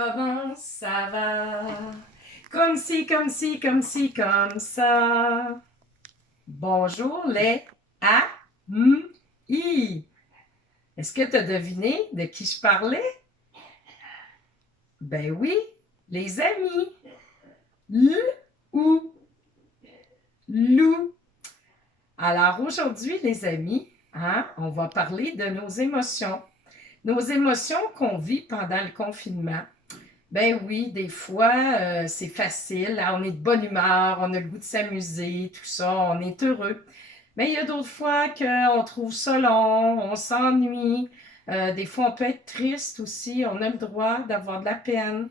Comment ça va? Comme ci, comme ci, comme ci, comme ça. Bonjour les A-M-I. Est-ce que tu as deviné de qui je parlais? Ben oui, les amis. L ou lou. Alors aujourd'hui, les amis, on va parler de nos émotions. Nos émotions qu'on vit pendant le confinement. Ben oui, des fois, c'est facile. On est de bonne humeur, on a le goût de s'amuser, tout ça, on est heureux. Mais il y a d'autres fois qu'on trouve ça long, on s'ennuie. Des fois, on peut être triste aussi. On a le droit d'avoir de la peine.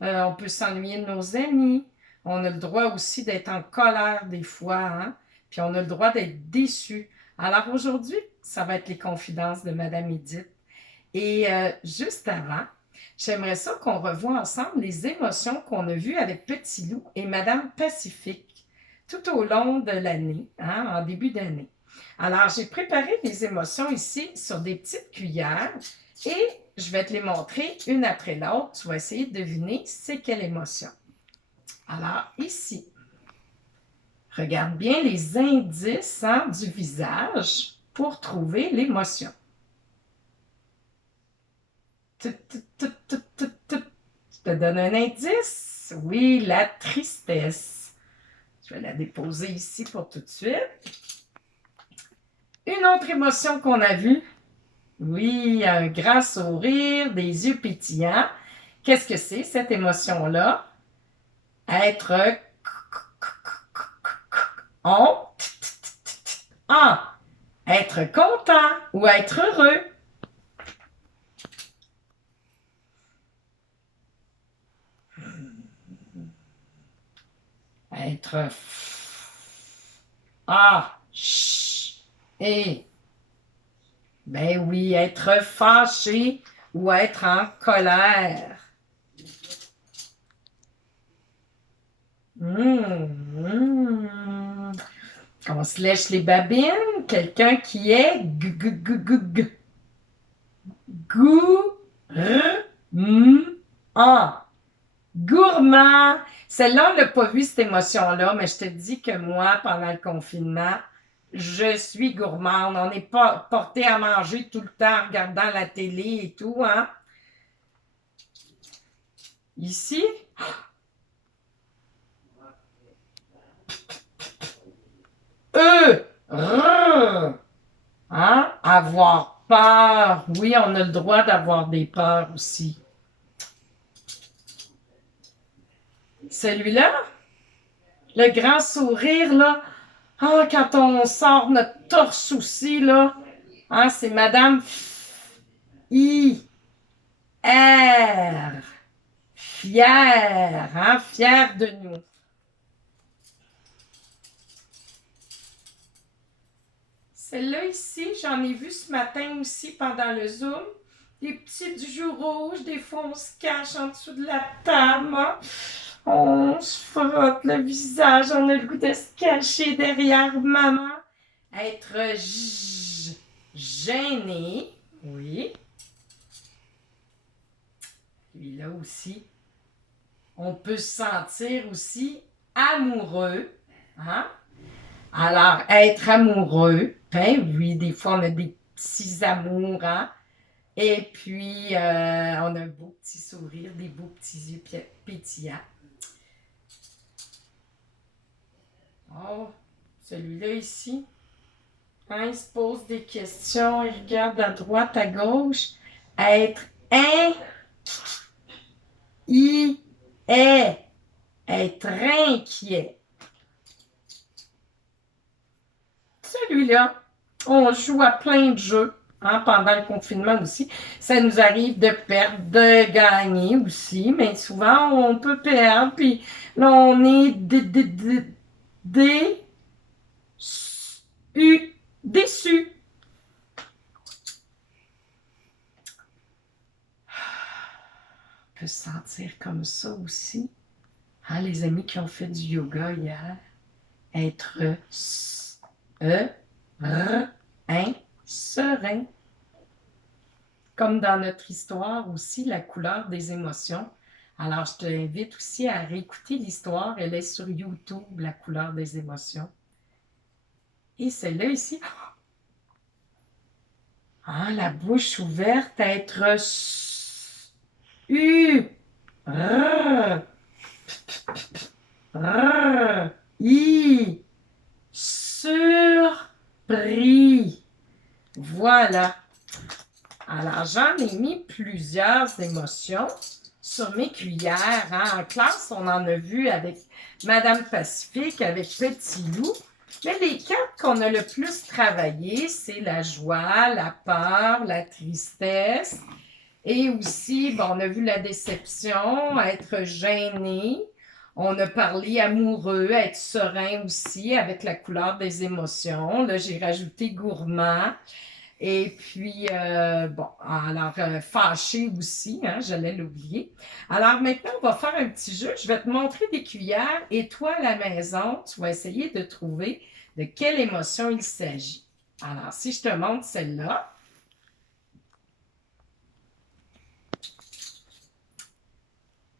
On peut s'ennuyer de nos amis. On a le droit aussi d'être en colère des fois, hein? Puis on a le droit d'être déçu. Alors aujourd'hui, ça va être les confidences de Madame Edith. Et juste avant, j'aimerais ça qu'on revoie ensemble les émotions qu'on a vues avec Petit Loup et Madame Pacifique tout au long de l'année, en début d'année. Alors, j'ai préparé des émotions ici sur des petites cuillères et je vais te les montrer une après l'autre. Tu vas essayer de deviner c'est quelle émotion. Alors, ici, regarde bien les indices du visage pour trouver l'émotion. Je te donne un indice. Oui, la tristesse. Je vais la déposer ici pour tout de suite. Une autre émotion qu'on a vue. Oui, un grand sourire, des yeux pétillants. Qu'est-ce que c'est, cette émotion-là? Être honte. Être content ou être heureux. Être et ben oui, être fâché ou être en colère. On se lèche les babines. Quelqu'un qui est gourmand. Celle-là, on n'a pas vu cette émotion-là, mais je te dis que moi, pendant le confinement, je suis gourmande. On n'est pas porté à manger tout le temps en regardant la télé et tout, hein? Ici, avoir peur. Oui, on a le droit d'avoir des peurs aussi. Celui-là, le grand sourire, là, quand on sort notre torse aussi, là, c'est Madame I R. Fière, fière de nous. Celle-là ici, j'en ai vu ce matin aussi pendant le Zoom. Des petites joues rouges, des fois on se cache en dessous de la table. On se frotte le visage, on a le goût de se cacher derrière maman. Être gêné, oui. Lui là aussi. On peut se sentir aussi amoureux, Alors, être amoureux, ben oui, des fois on a des petits amours, Et puis, on a un beau petit sourire, des beaux petits yeux pétillants. Oh, celui-là ici, il se pose des questions, il regarde à droite, à gauche. Être être inquiet. Celui-là, on joue à plein de jeux pendant le confinement aussi. Ça nous arrive de perdre, de gagner aussi, mais souvent on peut perdre, puis là on est déçu. On peut se sentir comme ça aussi. Les amis qui ont fait du yoga hier, être serein. Comme dans notre histoire aussi, la couleur des émotions. Alors, je t'invite aussi à réécouter l'histoire. Elle est sur YouTube, La couleur des émotions. Et celle-là ici, ah, la bouche ouverte, être U, R, R, I, surpris. Voilà. Alors, j'en ai mis plusieurs émotions sur mes cuillères. Hein. En classe, on en a vu avec Madame Pacifique, avec Petit Loup. Mais les quatre qu'on a le plus travaillé, c'est la joie, la peur, la tristesse. Et aussi, bon, on a vu la déception, être gêné. On a parlé amoureux, être serein aussi, avec la couleur des émotions. Là, j'ai rajouté gourmand. Et puis, bon, alors, fâché aussi, hein, j'allais l'oublier. Alors, maintenant, on va faire un petit jeu. Je vais te montrer des cuillères et toi, à la maison, tu vas essayer de trouver de quelle émotion il s'agit. Alors, si je te montre celle-là,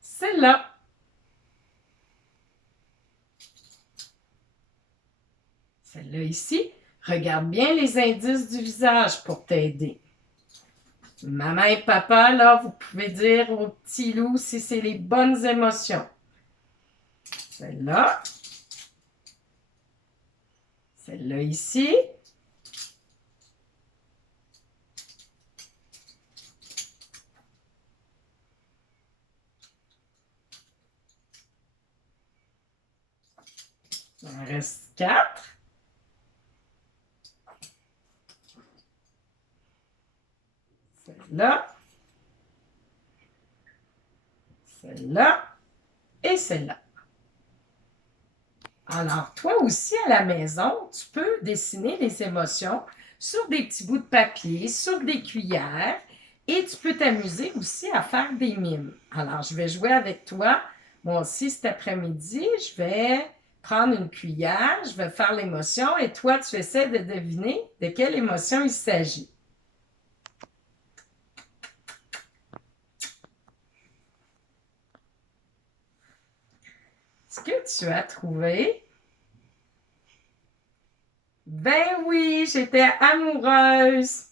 celle-là. Celle-là ici, regarde bien les indices du visage pour t'aider. Maman et papa, là, vous pouvez dire au petit loup si c'est les bonnes émotions. Celle-là. Celle-là ici. Il en reste 4. Celle-là. Celle-là. Et celle-là. Alors, toi aussi, à la maison, tu peux dessiner les émotions sur des petits bouts de papier, sur des cuillères, et tu peux t'amuser aussi à faire des mimes. Alors, je vais jouer avec toi. Moi aussi, cet après-midi, je vais prendre une cuillère, je vais faire l'émotion, et toi, tu essaies de deviner de quelle émotion il s'agit. Est-ce que tu as trouvé? Ben oui, j'étais amoureuse.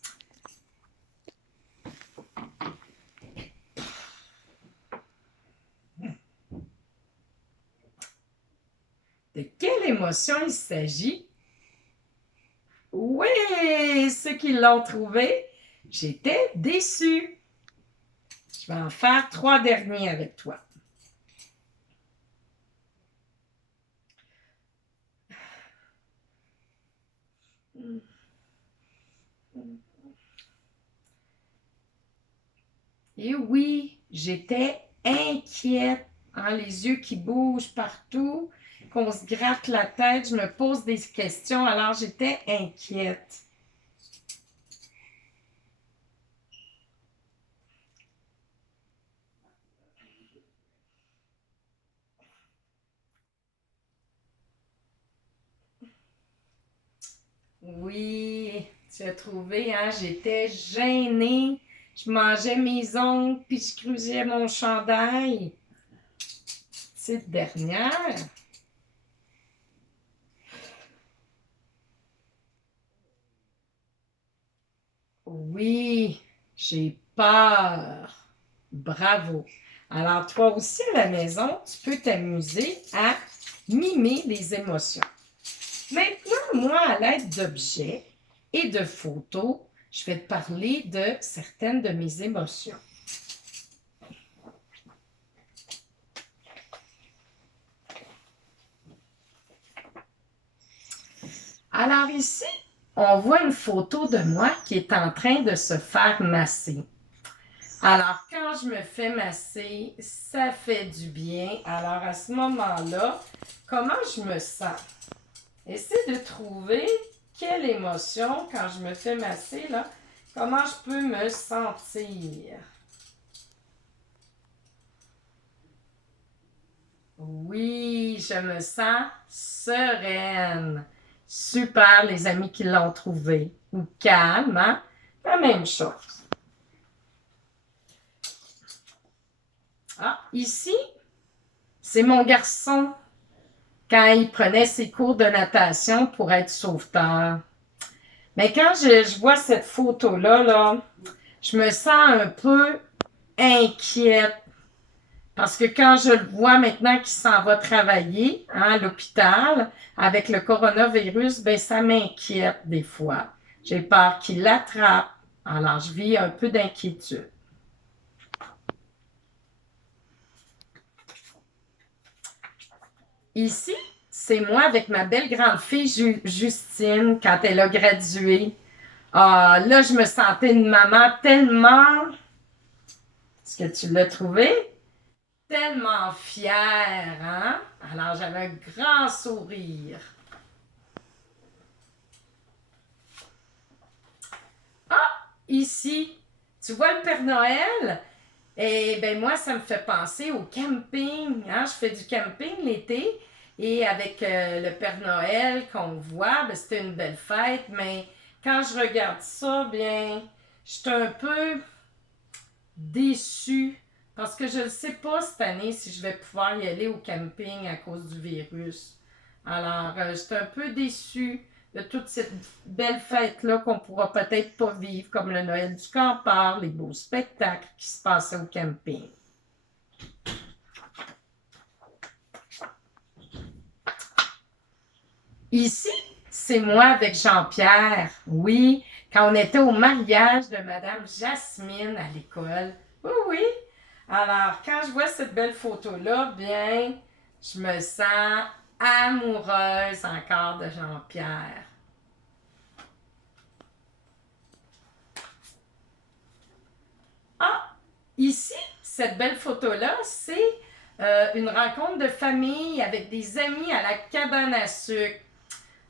De quelle émotion il s'agit? Oui, ceux qui l'ont trouvé, j'étais déçue. Je vais en faire 3 derniers avec toi. Et oui, j'étais inquiète, hein, les yeux qui bougent partout, qu'on se gratte la tête, je me pose des questions, alors j'étais inquiète. Oui, tu as trouvé, hein, j'étais gênée. Je mangeais mes ongles, puis je creusais mon chandail. Cette dernière. Oui, j'ai peur. Bravo. Alors, toi aussi à la maison, tu peux t'amuser à mimer les émotions. Maintenant, moi, à l'aide d'objets et de photos, je vais te parler de certaines de mes émotions. Alors ici, on voit une photo de moi qui est en train de se faire masser. Alors, quand je me fais masser, ça fait du bien. Alors, à ce moment-là, comment je me sens? Essaie de trouver quelle émotion, quand je me fais masser, là, comment je peux me sentir? Oui, je me sens sereine. Super, les amis qui l'ont trouvé. Ou calme, hein? La même chose. Ah, ici, c'est mon garçon quand il prenait ses cours de natation pour être sauveteur. Mais quand je vois cette photo-là, là, je me sens un peu inquiète. Parce que quand je le vois maintenant qu'il s'en va travailler à l'hôpital avec le coronavirus, ben ça m'inquiète des fois. J'ai peur qu'il l'attrape. Alors, je vis un peu d'inquiétude. Ici, c'est moi avec ma belle grande fille Justine quand elle a gradué. Ah, là, je me sentais une maman tellement... Est-ce que tu l'as trouvé? Tellement fière, hein? Alors, j'avais un grand sourire. Ah, ici, tu vois le Père Noël? Eh bien, moi, ça me fait penser au camping. Hein? Je fais du camping l'été et avec le Père Noël qu'on voit, ben, c'était une belle fête, mais quand je regarde ça, bien, je suis un peu déçue parce que je ne sais pas cette année si je vais pouvoir y aller au camping à cause du virus. Alors, je suis un peu déçue de toute cette belle fête-là qu'on pourra peut-être pas vivre, comme le Noël du campeur, les beaux spectacles qui se passaient au camping. Ici, c'est moi avec Jean-Pierre. Oui, quand on était au mariage de Madame Jasmine à l'école. Oui, oui. Alors, quand je vois cette belle photo-là, bien, je me sens amoureuse encore de Jean-Pierre. Ah, ici, cette belle photo-là, c'est une rencontre de famille avec des amis à la cabane à sucre.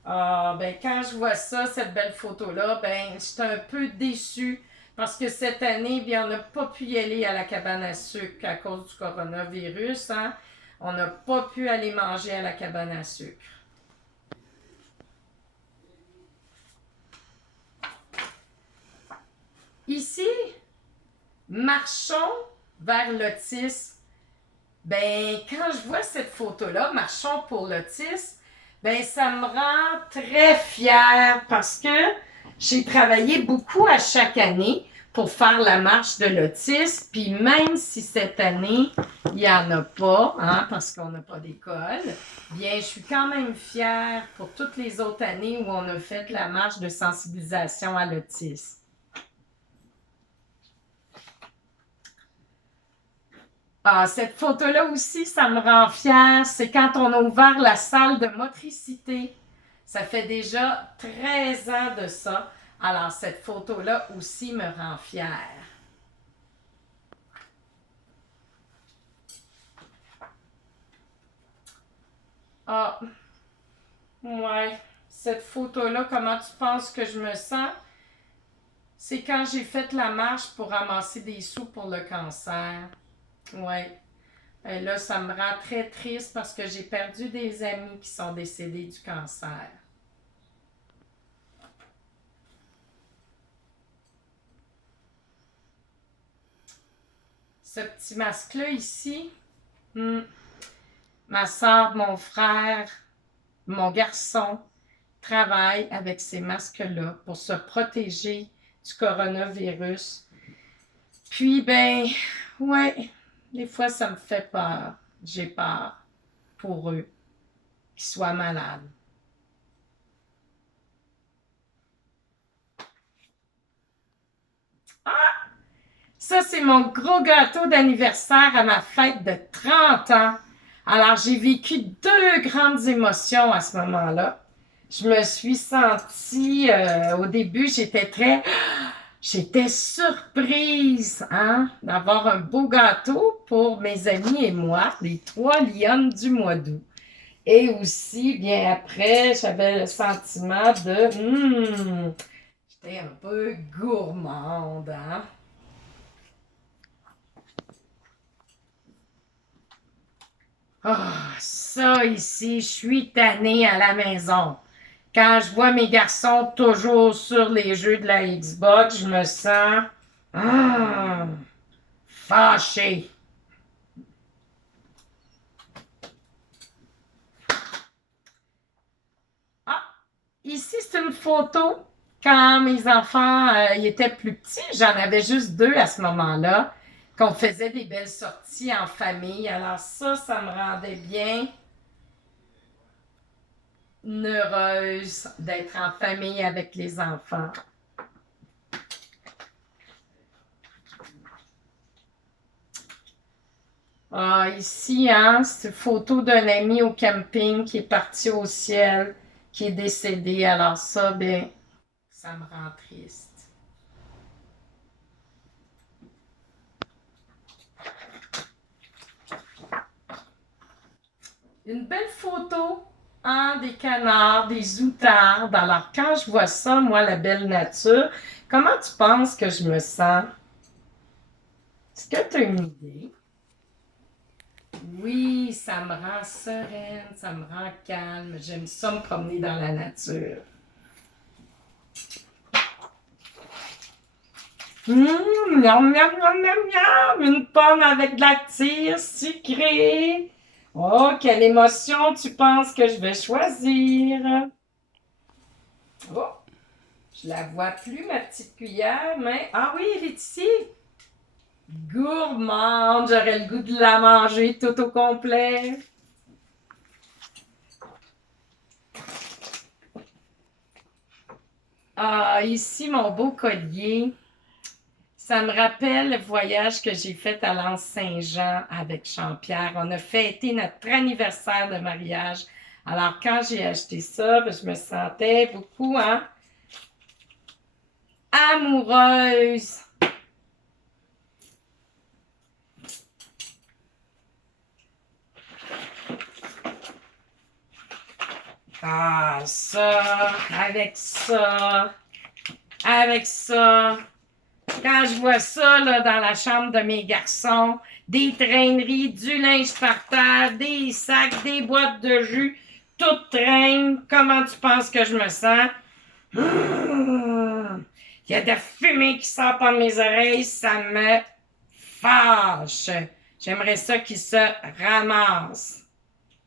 Ah, ben, quand je vois ça, cette belle photo-là, ben, j'étais un peu déçue parce que cette année, bien, on n'a pas pu y aller à la cabane à sucre à cause du coronavirus, hein. On n'a pas pu aller manger à la cabane à sucre. Ici, marchons vers l'autisme. Ben, quand je vois cette photo-là, marchons pour l'autisme, ben, ça me rend très fière parce que j'ai travaillé beaucoup à chaque année pour faire la marche de l'autisme. Puis même si cette année, il n'y en a pas, hein, parce qu'on n'a pas d'école, bien, je suis quand même fière pour toutes les autres années où on a fait la marche de sensibilisation à l'autisme. Ah, cette photo-là aussi, ça me rend fière. C'est quand on a ouvert la salle de motricité. Ça fait déjà 13 ans de ça. Alors, cette photo-là aussi me rend fière. Ah, ouais. Cette photo-là, comment tu penses que je me sens? C'est quand j'ai fait la marche pour ramasser des sous pour le cancer. Ouais. Et là, ça me rend très triste parce que j'ai perdu des amis qui sont décédés du cancer. Ce petit masque-là ici, ma soeur, mon frère, mon garçon travaillent avec ces masques-là pour se protéger du coronavirus. Puis, ben, ouais, des fois, ça me fait peur. J'ai peur pour eux qu'ils soient malades. Ça, c'est mon gros gâteau d'anniversaire à ma fête de 30 ans. Alors, j'ai vécu deux grandes émotions à ce moment-là. Je me suis sentie, au début, j'étais surprise, hein, d'avoir un beau gâteau pour mes amis et moi, les trois lionnes du mois d'août. Et aussi, bien après, j'avais le sentiment j'étais un peu gourmande, hein. Ah, ça ici, je suis tannée à la maison. Quand je vois mes garçons toujours sur les jeux de la Xbox, je me sens fâchée. une photo quand mes enfants ils étaient plus petits. J'en avais juste deux à ce moment-là, qu'on faisait des belles sorties en famille. Alors ça me rendait bien heureuse d'être en famille avec les enfants. Ah, ici, hein, c'est une photo d'un ami au camping qui est parti au ciel, qui est décédé. Alors ça, ben, ça me rend triste. Une belle photo, hein, des canards, des outardes. Alors quand je vois ça, moi, la belle nature, comment tu penses que je me sens? Est-ce que tu as une idée? Oui, ça me rend sereine, ça me rend calme. J'aime ça me promener dans la nature. Miam, miam, miam, miam, miam. Une pomme avec de la tire sucrée. Oh, quelle émotion tu penses que je vais choisir? Oh, je la vois plus, ma petite cuillère, mais... Ah oui, elle est ici. Gourmande, j'aurais le goût de la manger tout au complet. Ah, ici, mon beau collier. Ça me rappelle le voyage que j'ai fait à l'Anse-Saint-Jean avec Jean-Pierre. On a fêté notre anniversaire de mariage. Alors, quand j'ai acheté ça, ben, je me sentais beaucoup, hein, amoureuse. Ah, ça, avec ça, avec ça. Quand je vois ça là, dans la chambre de mes garçons, des traîneries, du linge par terre, des sacs, des boîtes de jus, tout traîne. Comment tu penses que je me sens? Il y a de la fumée qui sort par mes oreilles, ça me fâche. J'aimerais ça qu'il se ramasse.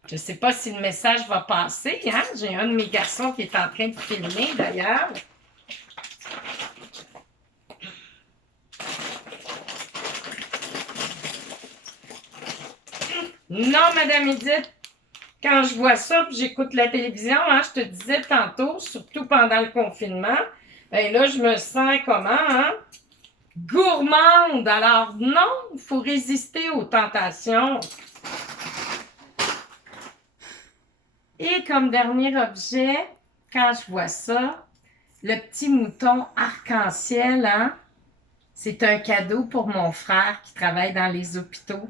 Je ne sais pas si le message va passer. Hein? J'ai un de mes garçons qui est en train de filmer d'ailleurs. Non, Madame Edith, quand je vois ça, puis j'écoute la télévision, hein, je te disais tantôt, surtout pendant le confinement, ben là, je me sens comment, hein? Gourmande. Alors non, il faut résister aux tentations. Et comme dernier objet, quand je vois ça, le petit mouton arc-en-ciel, hein? C'est un cadeau pour mon frère qui travaille dans les hôpitaux.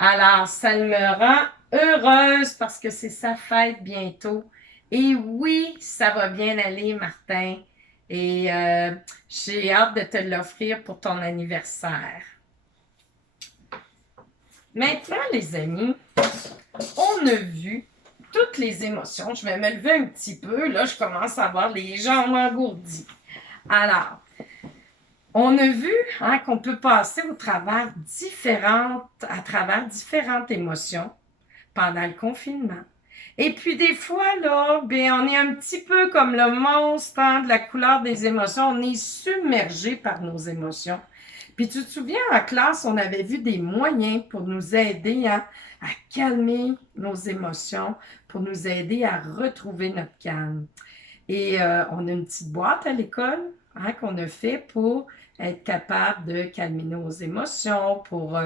Alors, ça me rend heureuse parce que c'est sa fête bientôt. Et oui, ça va bien aller, Martin. Et j'ai hâte de te l'offrir pour ton anniversaire. Maintenant, les amis, on a vu toutes les émotions. Je vais me lever un petit peu. Là, je commence à avoir les jambes engourdies. Alors, on a vu hein, qu'on peut passer à travers différentes émotions pendant le confinement. Et puis des fois, là, ben, on est un petit peu comme le monstre hein, de la couleur des émotions. On est submergé par nos émotions. Puis tu te souviens, en classe, on avait vu des moyens pour nous aider hein, à calmer nos émotions, pour nous aider à retrouver notre calme. Et on a une petite boîte à l'école hein, qu'on a fait pour être capable de calmer nos émotions, pour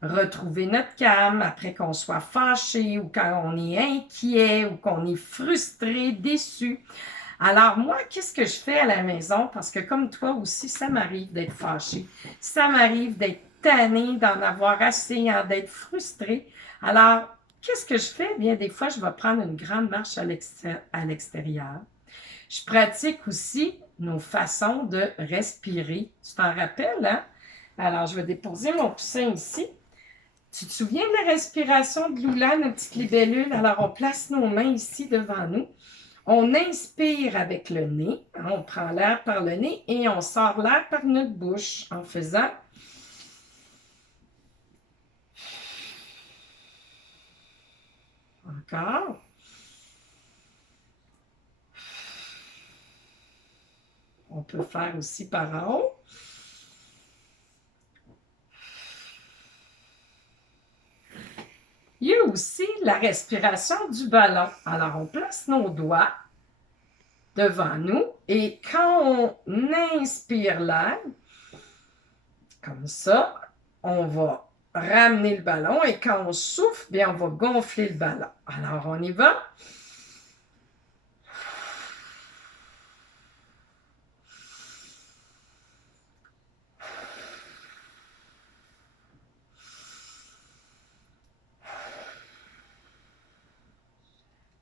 retrouver notre calme après qu'on soit fâché ou quand on est inquiet ou qu'on est frustré, déçu. Alors moi, qu'est-ce que je fais à la maison? Parce que comme toi aussi, ça m'arrive d'être fâché. Ça m'arrive d'être tanné, d'en avoir assez, hein, d'être frustré. Alors, qu'est-ce que je fais? Bien, des fois, je vais prendre une grande marche à l'extérieur. Je pratique aussi nos façons de respirer. Tu t'en rappelles, hein? Alors, je vais déposer mon poussin ici. Tu te souviens de la respiration de Lula, notre petite libellule? Alors, on place nos mains ici devant nous. On inspire avec le nez. On prend l'air par le nez et on sort l'air par notre bouche en faisant... Encore. peut faire aussi par en haut. Il y a aussi la respiration du ballon. Alors, on place nos doigts devant nous et quand on inspire l'air, comme ça, on va ramener le ballon et quand on souffle, bien, on va gonfler le ballon. Alors, on y va.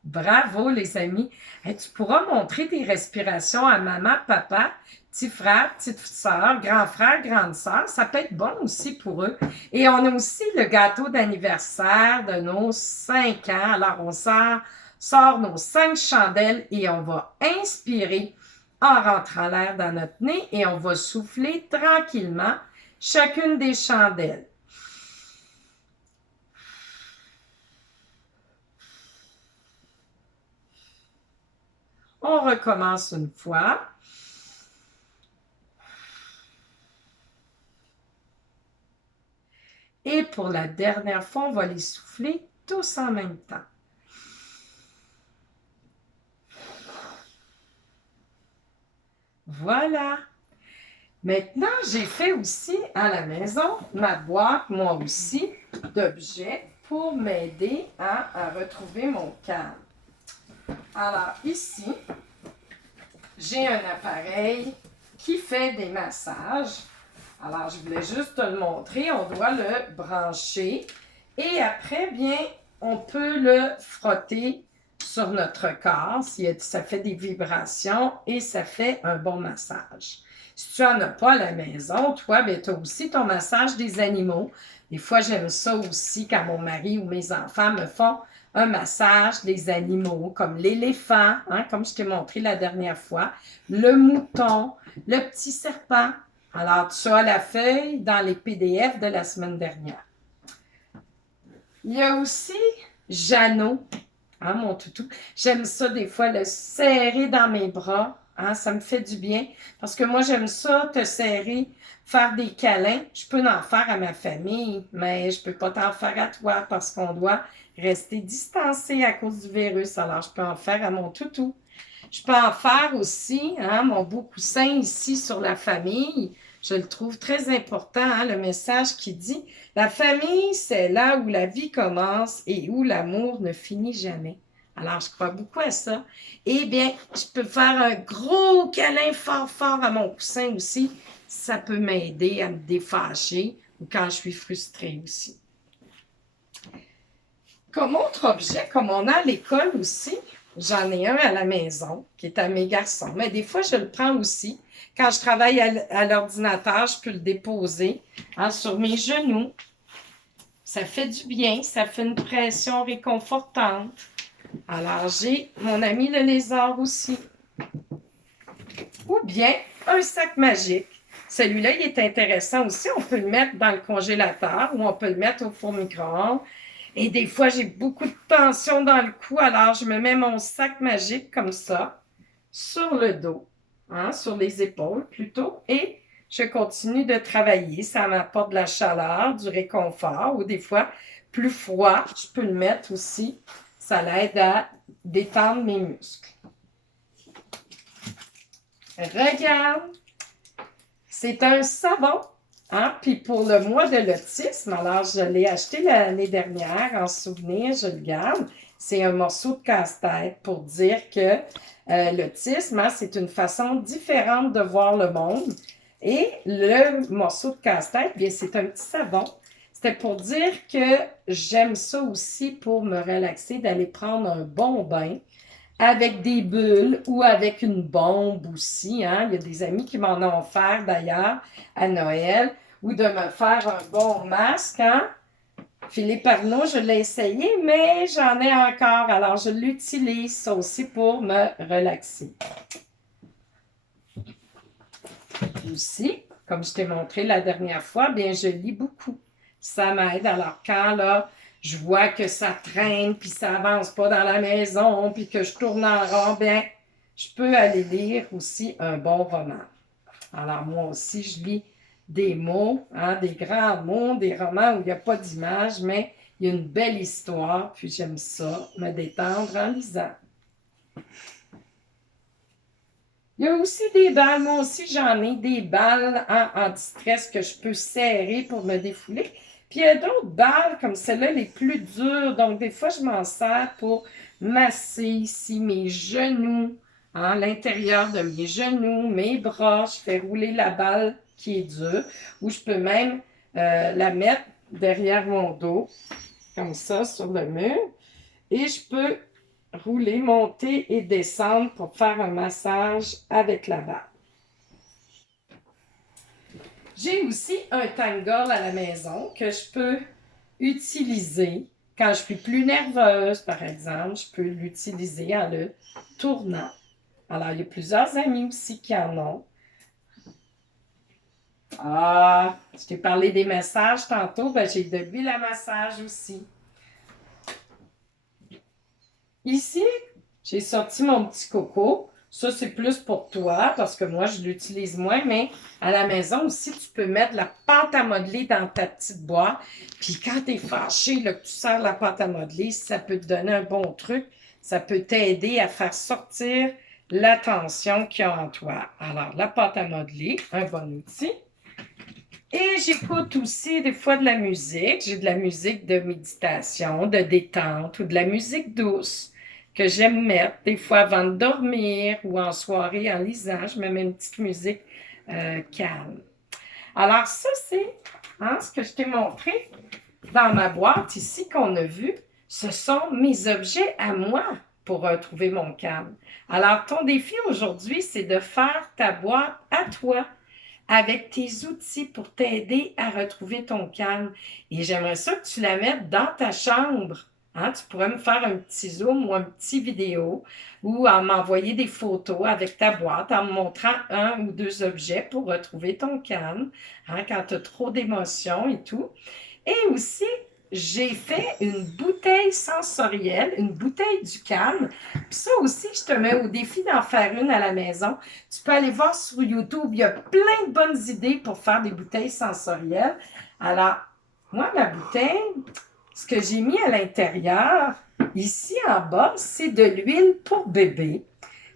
Bravo, les amis. Hey, tu pourras montrer tes respirations à maman, papa, petit frère, petite sœur, grand frère, grande sœur. Ça peut être bon aussi pour eux. Et on a aussi le gâteau d'anniversaire de nos 5 ans. Alors, on sort nos 5 chandelles et on va inspirer en rentrant l'air dans notre nez et on va souffler tranquillement chacune des chandelles. On recommence une fois. Et pour la dernière fois, on va les souffler tous en même temps. Voilà. Maintenant, j'ai fait aussi à la maison ma boîte, moi aussi, d'objets pour m'aider à retrouver mon calme. Alors ici, j'ai un appareil qui fait des massages. Alors, je voulais juste te le montrer. On doit le brancher. Et après, bien, on peut le frotter sur notre corps. Ça fait des vibrations et ça fait un bon massage. Si tu n'en as pas à la maison, toi, bien, tu as aussi ton massage des animaux. Des fois, j'aime ça aussi quand mon mari ou mes enfants me font un massage des animaux, comme l'éléphant, hein, comme je t'ai montré la dernière fois, le mouton, le petit serpent. Alors, tu as la feuille dans les PDF de la semaine dernière. Il y a aussi Jeannot, hein, mon toutou. J'aime ça des fois le serrer dans mes bras. Hein, ça me fait du bien. Parce que moi, j'aime ça, te serrer, faire des câlins. Je peux en faire à ma famille, mais je ne peux pas t'en faire à toi parce qu'on doit rester distancé à cause du virus. Alors, je peux en faire à mon toutou. Je peux en faire aussi, hein, mon beau coussin ici sur la famille. Je le trouve très important, hein, le message qui dit « La famille, c'est là où la vie commence et où l'amour ne finit jamais. » Alors, je crois beaucoup à ça. Eh bien, je peux faire un gros câlin fort, fort à mon coussin aussi. Ça peut m'aider à me défâcher ou quand je suis frustrée aussi. Comme autre objet, comme on a à l'école aussi, j'en ai un à la maison qui est à mes garçons. Mais des fois, je le prends aussi. Quand je travaille à l'ordinateur, je peux le déposer hein, sur mes genoux. Ça fait du bien, ça fait une pression réconfortante. Alors, j'ai mon ami le lézard aussi. Ou bien, un sac magique. Celui-là, il est intéressant aussi. On peut le mettre dans le congélateur ou on peut le mettre au four micro-ondes. Et des fois, j'ai beaucoup de tension dans le cou, alors je me mets mon sac magique comme ça, sur le dos, hein, sur les épaules plutôt, et je continue de travailler. Ça m'apporte de la chaleur, du réconfort, ou des fois, plus froid, je peux le mettre aussi. Ça l'aide à détendre mes muscles. Regarde, c'est un savon. Hein? Puis pour le mois de l'autisme, alors je l'ai acheté l'année dernière en souvenir, je le garde. C'est un morceau de casse-tête pour dire que l'autisme, hein, c'est une façon différente de voir le monde. Et le morceau de casse-tête, bien, c'est un petit savon. C'était pour dire que j'aime ça aussi pour me relaxer, d'aller prendre un bon bain avec des bulles ou avec une bombe aussi. Hein? Il y a des amis qui m'en ont offert d'ailleurs à Noël. Ou de me faire un bon masque. Hein? Philippe Arnaud, je l'ai essayé, mais j'en ai encore. Alors, je l'utilise ça aussi pour me relaxer. Aussi, comme je t'ai montré la dernière fois, bien, je lis beaucoup. Ça m'aide. Alors, quand là, je vois que ça traîne, puis ça avance pas dans la maison, puis que je tourne en rond, bien, je peux aller lire aussi un bon roman. Alors, moi aussi, je lis des mots, hein, des grands mots, des romans où il n'y a pas d'image, mais il y a une belle histoire, puis j'aime ça, me détendre en lisant. Il y a aussi des balles, moi aussi j'en ai des balles en anti-stress que je peux serrer pour me défouler. Puis il y a d'autres balles comme celles-là, les plus dures. Donc des fois, je m'en sers pour masser ici mes genoux, hein, l'intérieur de mes genoux, mes bras. Je fais rouler la balle qui est dure. Ou je peux même la mettre derrière mon dos, comme ça, sur le mur. Et je peux rouler, monter et descendre pour faire un massage avec la balle. J'ai aussi un tangle à la maison que je peux utiliser quand je suis plus nerveuse, par exemple. Je peux l'utiliser en le tournant. Alors, il y a plusieurs amis aussi qui en ont. Ah, je t'ai parlé des massages tantôt. Ben, j'ai de l'huile à massage aussi. Ici, j'ai sorti mon petit coco. Ça, c'est plus pour toi parce que moi, je l'utilise moins, mais à la maison aussi, tu peux mettre la pâte à modeler dans ta petite boîte. Puis quand tu es fâché, là, que tu sers la pâte à modeler, ça peut te donner un bon truc. Ça peut t'aider à faire sortir la tension qu'il y a en toi. Alors, la pâte à modeler, un bon outil. Et j'écoute aussi des fois de la musique. J'ai de la musique de méditation, de détente ou de la musique douce que j'aime mettre des fois avant de dormir ou en soirée en lisant. Je me mets une petite musique calme. Alors ça, c'est ce que je t'ai montré dans ma boîte ici qu'on a vu. Ce sont mes objets à moi pour retrouver mon calme. Alors ton défi aujourd'hui, c'est de faire ta boîte à toi avec tes outils pour t'aider à retrouver ton calme. Et j'aimerais ça que tu la mettes dans ta chambre. Hein? Tu pourrais me faire un petit zoom ou un petit vidéo ou en m'envoyer des photos avec ta boîte en me montrant un ou deux objets pour retrouver ton calme, hein, quand tu as trop d'émotions et tout. Et aussi, j'ai fait une bouteille sensorielle, une bouteille du calme. Puis ça aussi, je te mets au défi d'en faire une à la maison. Tu peux aller voir sur YouTube, il y a plein de bonnes idées pour faire des bouteilles sensorielles. Alors, moi, ma bouteille, ce que j'ai mis à l'intérieur, ici en bas, c'est de l'huile pour bébé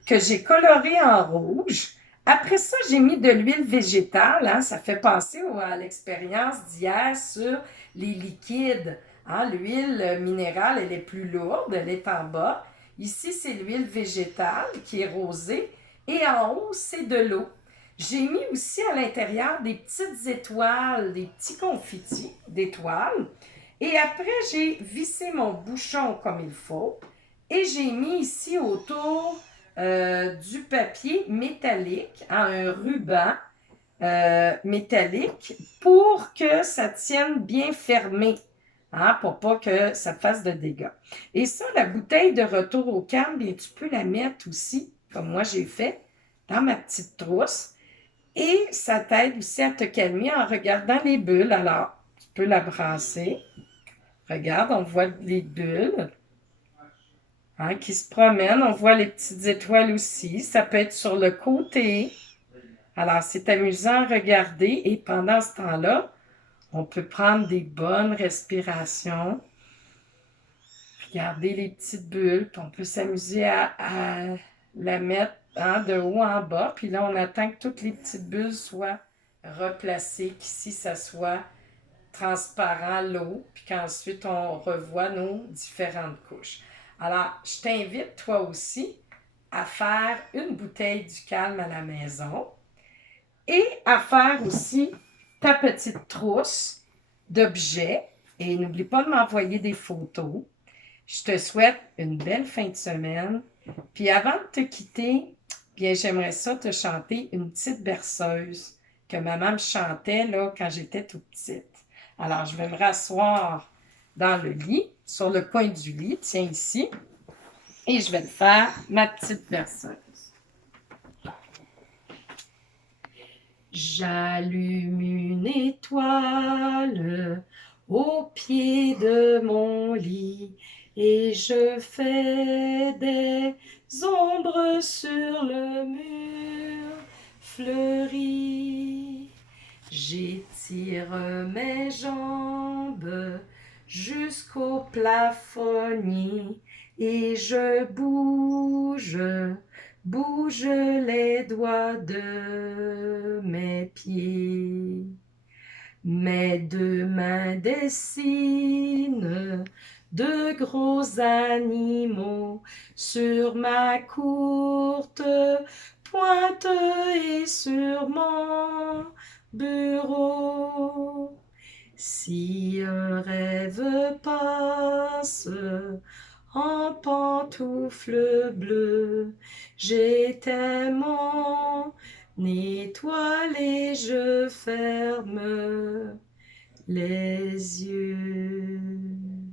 que j'ai colorée en rouge. Après ça, j'ai mis de l'huile végétale. Hein, ça fait penser à l'expérience d'hier sur les liquides. Hein, l'huile minérale, elle est plus lourde, elle est en bas. Ici, c'est l'huile végétale qui est rosée. Et en haut, c'est de l'eau. J'ai mis aussi à l'intérieur des petites étoiles, des petits confitis d'étoiles. Et après, j'ai vissé mon bouchon comme il faut. Et j'ai mis ici autour du papier métallique, un ruban métallique pour que ça tienne bien fermé, hein, pour pas que ça fasse de dégâts. Et ça, la bouteille de retour au calme, bien, tu peux la mettre aussi, comme moi j'ai fait, dans ma petite trousse. Et ça t'aide aussi à te calmer en regardant les bulles. Alors, tu peux la brasser. Regarde, on voit les bulles. Hein, qui se promènent. On voit les petites étoiles aussi. Ça peut être sur le côté. Alors, c'est amusant à regarder. Et pendant ce temps-là, on peut prendre des bonnes respirations. Regarder les petites bulles. Puis on peut s'amuser à la mettre, hein, de haut en bas. Puis là, on attend que toutes les petites bulles soient replacées. Qu'ici, ça soit transparent, l'eau. Puis qu'ensuite, on revoit nos différentes couches. Alors, je t'invite, toi aussi, à faire une bouteille du calme à la maison et à faire aussi ta petite trousse d'objets. Et n'oublie pas de m'envoyer des photos. Je te souhaite une belle fin de semaine. Puis avant de te quitter, bien, j'aimerais ça te chanter une petite berceuse que maman me chantait là, quand j'étais toute petite. Alors, je vais me rasseoir dans le lit, sur le coin du lit, tiens ici, et je vais te faire ma petite berceuse. J'allume une étoile au pied de mon lit et je fais des ombres sur le mur. fleurit. J'étire mes jambes jusqu'au plafonnier et je bouge, bouge les doigts de mes pieds. Mes deux mains dessinent de gros animaux sur ma courte pointe et sur mon bureau. Si un rêve passe en pantoufles bleues, j'éteins mon étoile et je ferme les yeux.